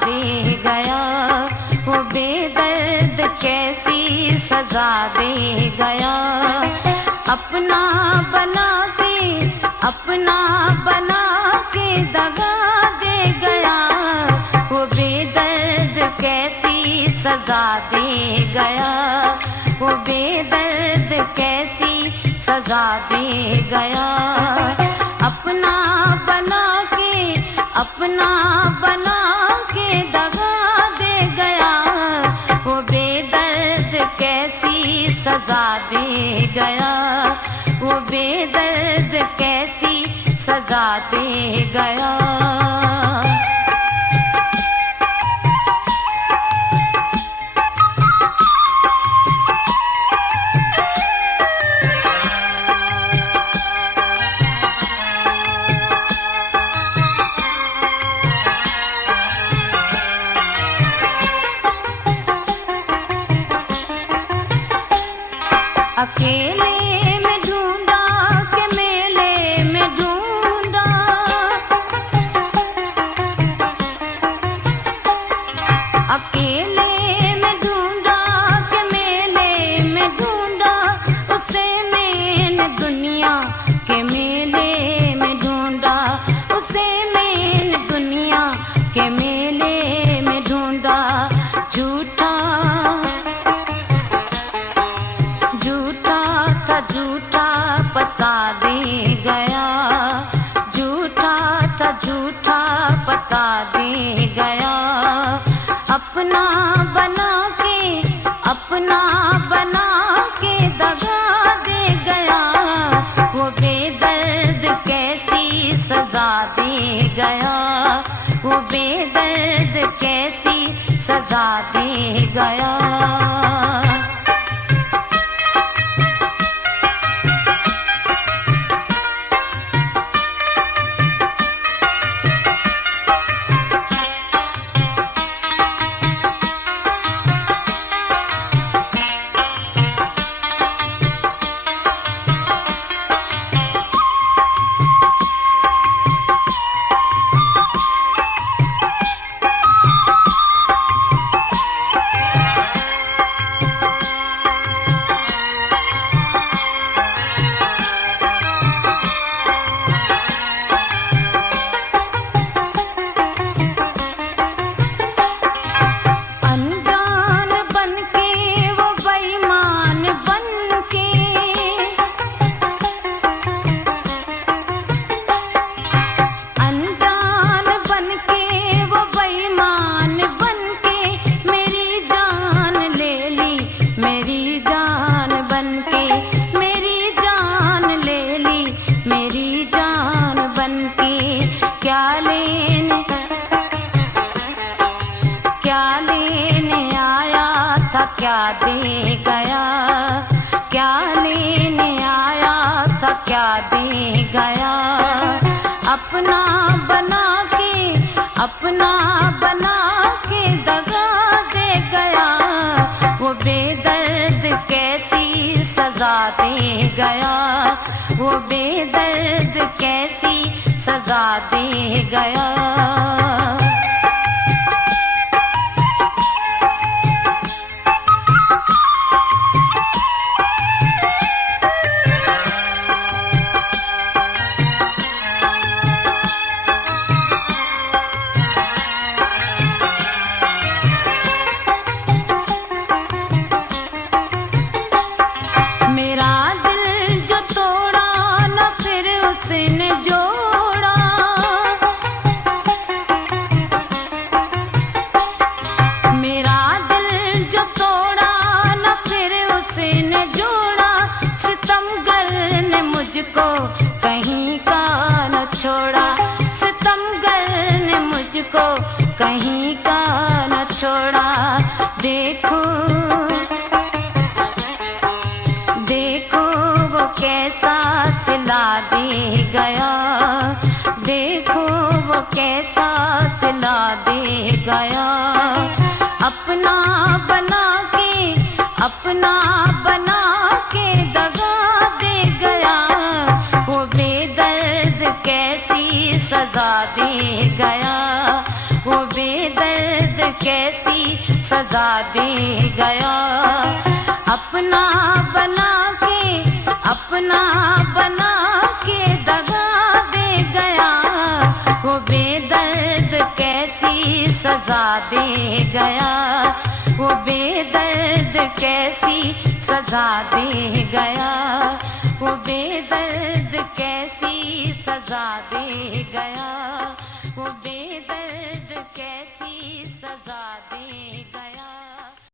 दे गया, वो बेदर्द कैसी सजा दे गया। अपना बना के दगा दे गया, वो बेदर्द कैसी सजा दे गया, वो बेदर्द कैसी सजा दे गया। अपना बना के दगा दे गया, वो बेदर्द कैसी सजा दे गया, वो बेदर्द कैसी सजा दे गया। अकेले में ढूंढा के मेले में ढूंढा, अकेले में ढूंढा के मेले में ढूंढा, उसे मैंने दुनिया के मेले में ढूंढा, उसे मैंने दुनिया के मेले में ढूंढा। झूठा झूठा पता दे गया, झूठा था झूठा पता दे गया। अपना बना के दगा दे गया, वो बेदर्द कैसी सजा दे गया, वो बेदर्द कैसी सजा दे गया। क्या दे गया, क्या लेने आया था, क्या दे गया। अपना बना के दगा दे गया, वो बेदर्द कैसी सजा दे गया, वो बेदर्द कैसी सजा दे गया। मेरा दिल जो तोड़ा न फिर उसने जोड़ा, मेरा दिल जो तोड़ा न फिर उसने जोड़ा। सितमगर ने मुझको कहीं का न छोड़ा, सितमगर ने मुझको कहीं का न छोड़ा। देखो वो कैसा सिला दे गया, देखो वो कैसा सिला दे गया। अपना बना के दगा दे गया, वो बेदर्द कैसी सजा दे गया, वो बेदर्द सजा दे गया। अपना बना के दगा दे गया, वो बेदर्द कैसी सजा दे गया, वो बेदर्द कैसी सजा दे गया, वो बेदर्द कैसी सजा दे गया, वो बेदर्द कैसी सजा दे गया।